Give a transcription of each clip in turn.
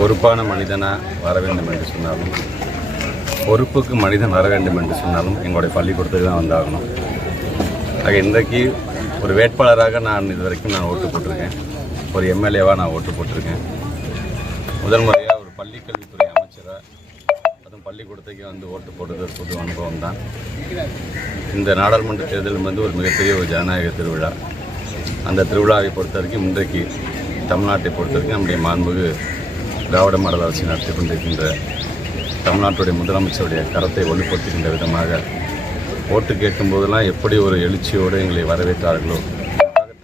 பொறுப்பான மனிதனாக வர வேண்டும் என்று சொன்னாலும், பொறுப்புக்கு மனிதன் வர வேண்டும் என்று சொன்னாலும் எங்களுடைய பள்ளிக்கூடத்துக்கு தான் வந்தாகணும். ஆக இன்றைக்கு ஒரு வேட்பாளராக நான் இதுவரைக்கும் ஓட்டு போட்டிருக்கேன். ஒரு எம்எல்ஏவாக நான் ஓட்டு போட்டிருக்கேன். முதல் முறையாக ஒரு பள்ளிக்கல்வித்துறை அமைச்சராக அதுவும் பள்ளிக்கூடத்துக்கு ஓட்டு போடுறது ஒரு புது அனுபவம் தான். இந்த நாடாளுமன்ற தேர்தல் ஒரு மிகப்பெரிய ஒரு ஜனநாயக திருவிழா. அந்த திருவிழாவை பொறுத்த வரைக்கும் இன்றைக்கு தமிழ்நாட்டை பொறுத்த வரைக்கும் நம்முடைய மாண்புமிகு திராவிட மாடல் அரசு நடத்தி கொண்டிருக்கின்ற தமிழ்நாட்டுடைய முதலமைச்சருடைய கரத்தை வலுப்படுத்துகின்ற விதமாக ஓட்டு கேட்கும்போதெல்லாம் எப்படி ஒரு எழுச்சியோடு எங்களை வரவேற்றார்களோ,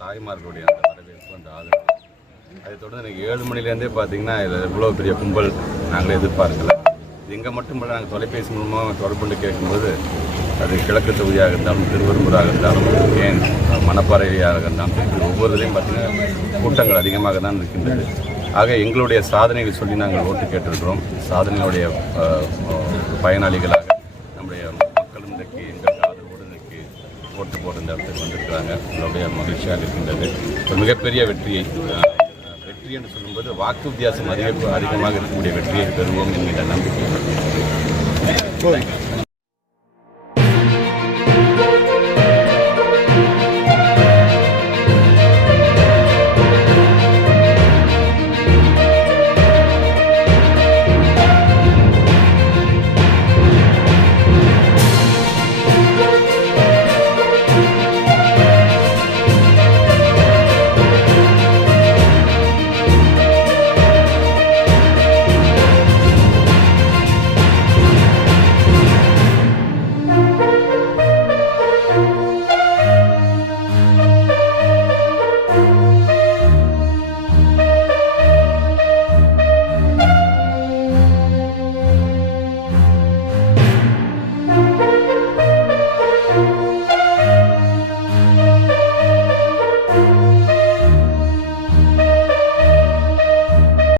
தாய்மார்களுடைய அந்த வரவேற்பு, அந்த ஆதரவு. அதை தொடர்ந்து எனக்கு 7 மணிலேருந்தே பார்த்திங்கன்னா இதில் இவ்வளோ பெரிய கும்பல் நாங்கள் எதிர்பார்க்கல. இது இங்கே மட்டும் இல்லை, நாங்கள் தொலைபேசி மூலமாக தொடர்பு கொண்டு கேட்கும்போது அது கிழக்கு தொகுதியாக இருந்தாலும், திருவெரும்பூராக இருந்தாலும், ஏன் மணப்பாறையாக இருந்தாலும், ஒவ்வொருவரையும் பார்த்திங்கன்னா கூட்டங்கள் அதிகமாக தான் இருக்கின்றது. ஆக எங்களுடைய சாதனைகள் சொல்லி நாங்கள் ஓட்டு கேட்டிருக்கிறோம். சாதனையுடைய பயனாளிகளாக நம்முடைய மக்களும் இன்றைக்கு எங்களுக்கு ஆதரவோடு இன்றைக்கு ஓட்டு போட இந்த இடத்துக்கு வந்திருக்கிறாங்க. உங்களுடைய மகிழ்ச்சியாக இருக்கின்றது. ஒரு மிகப்பெரிய வெற்றி என்று சொல்லும்போது வாக்கு வித்தியாசம் அதிகமாக இருக்கக்கூடிய வெற்றியை பெறுவோம் என்கிற நம்பிக்கை.